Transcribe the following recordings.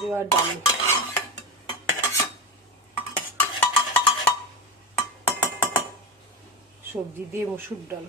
দেওয়া ডাল, সবজি দিয়ে মসুর ডাল।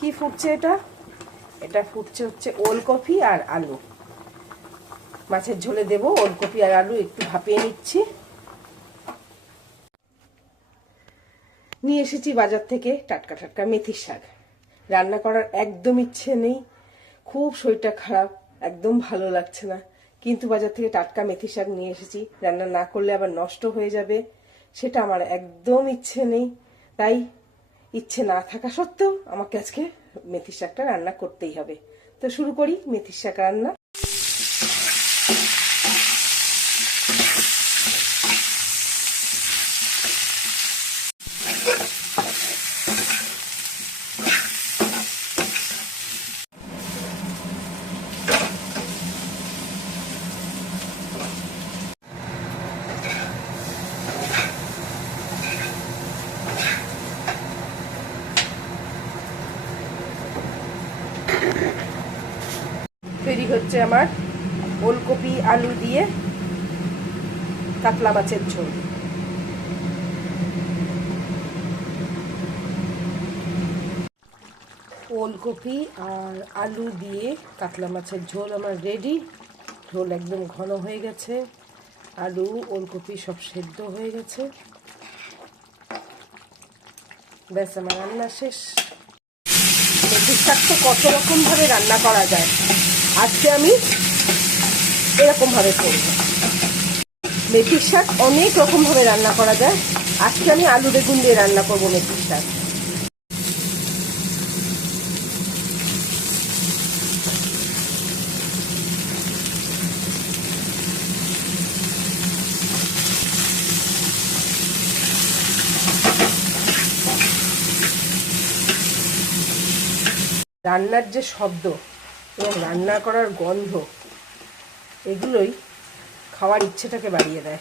কি ফুটছে এটা? এটা ফুটছে হচ্ছে ওলকপি আর আলু। মাছের ঝোলে দেব ওলকপি আর আলু, একটু ভাপিয়ে নিচ্ছি। নিয়ে এসেছি বাজার থেকে টাটকা টাটকা মেথির শাক। রান্না করার একদম ইচ্ছে নেই, খুব শরীরটা খারাপ, একদম ভালো লাগছে না, কিন্তু বাজার থেকে টাটকা মেথির শাক নিয়ে এসেছি। রান্না না করলে আবার নষ্ট হয়ে যাবে, সেটা আমার একদম ইচ্ছে নেই। তাই ইচ্ছে না থাকা সত্ত্বেও আমাকে আজকে মেথির শাকটা রান্না করতেই হবে। তো শুরু করি মেথির শাক রান্না। তৈরি হচ্ছে আমার ওলকপি আলু দিয়ে কাতলা মাছের ঝোল। ওলকপি আর আলু দিয়ে কাতলা মাছের ঝোল আমার রেডি। ঝোল একদম ঘন হয়ে গেছে, আলু ওলকপি সব সেদ্ধ হয়ে গেছে, ব্যাস আমার রান্না শেষ। মেথির শাক তো কত রকম ভাবে রান্না করা যায়, আজকে আমি এরকম ভাবে করব। মেথির শাক অনেক রকম ভাবে রান্না করা যায়, আজকে আমি আলু বেগুন দিয়ে রান্না করব মেথির শাক। রান্নার যে শব্দ এবং রান্না করার গন্ধ, এগুলোই খাওয়ার ইচ্ছেটাকে বাড়িয়ে দেয়।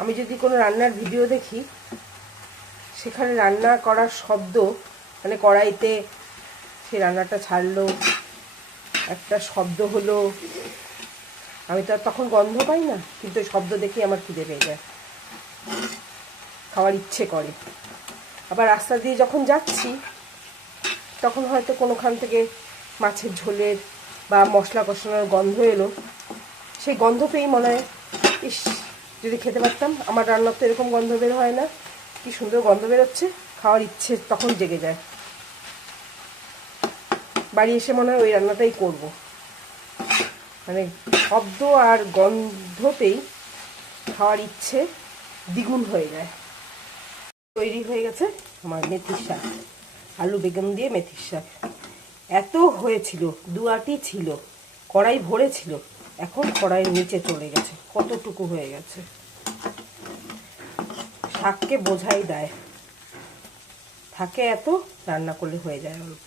আমি যদি কোনো রান্নার ভিডিও দেখি, সেখানে রান্না করার শব্দ, মানে কড়াইতে সেই রান্নাটা ছাড়লো, একটা শব্দ হলো, আমি তো আর তখন গন্ধ পাই না, কিন্তু ওই শব্দ দেখেই আমার খিদে পেয়ে যায়, খাওয়ার ইচ্ছে করে। আবার রাস্তা দিয়ে যখন যাচ্ছি, তখন হয়তো কোনোখান থেকে মাছের ঝোলের বা মশলা কষানোর গন্ধ এলো, সেই গন্ধ পেয়েই মনে হয় ইস, যদি খেতে পারতাম, আমার রান্নার তো এরকম গন্ধ বের হয় না, কি সুন্দর গন্ধ বেরোচ্ছে, খাওয়ার ইচ্ছে তখন জেগে যায়। বাড়ি এসে মনে হয় ওই রান্নাটাই করব, মানে শব্দ আর গন্ধতেই খাওয়ার ইচ্ছে দ্বিগুণ হয়ে যায়। তৈরি হয়ে গেছে আমার মেথির শাক, আলু বেগুন দিয়ে মেথির শাক। এত হয়েছিল, 2 আঁটি ছিল, কড়াই ভরেছিল, এখন কড়াইয়ের নিচে চলে গেছে, কতটুকু হয়ে গেছে। শাককে বোঝাই দেয়, থাকে এত, রান্না করলে হয়ে যায় অল্প।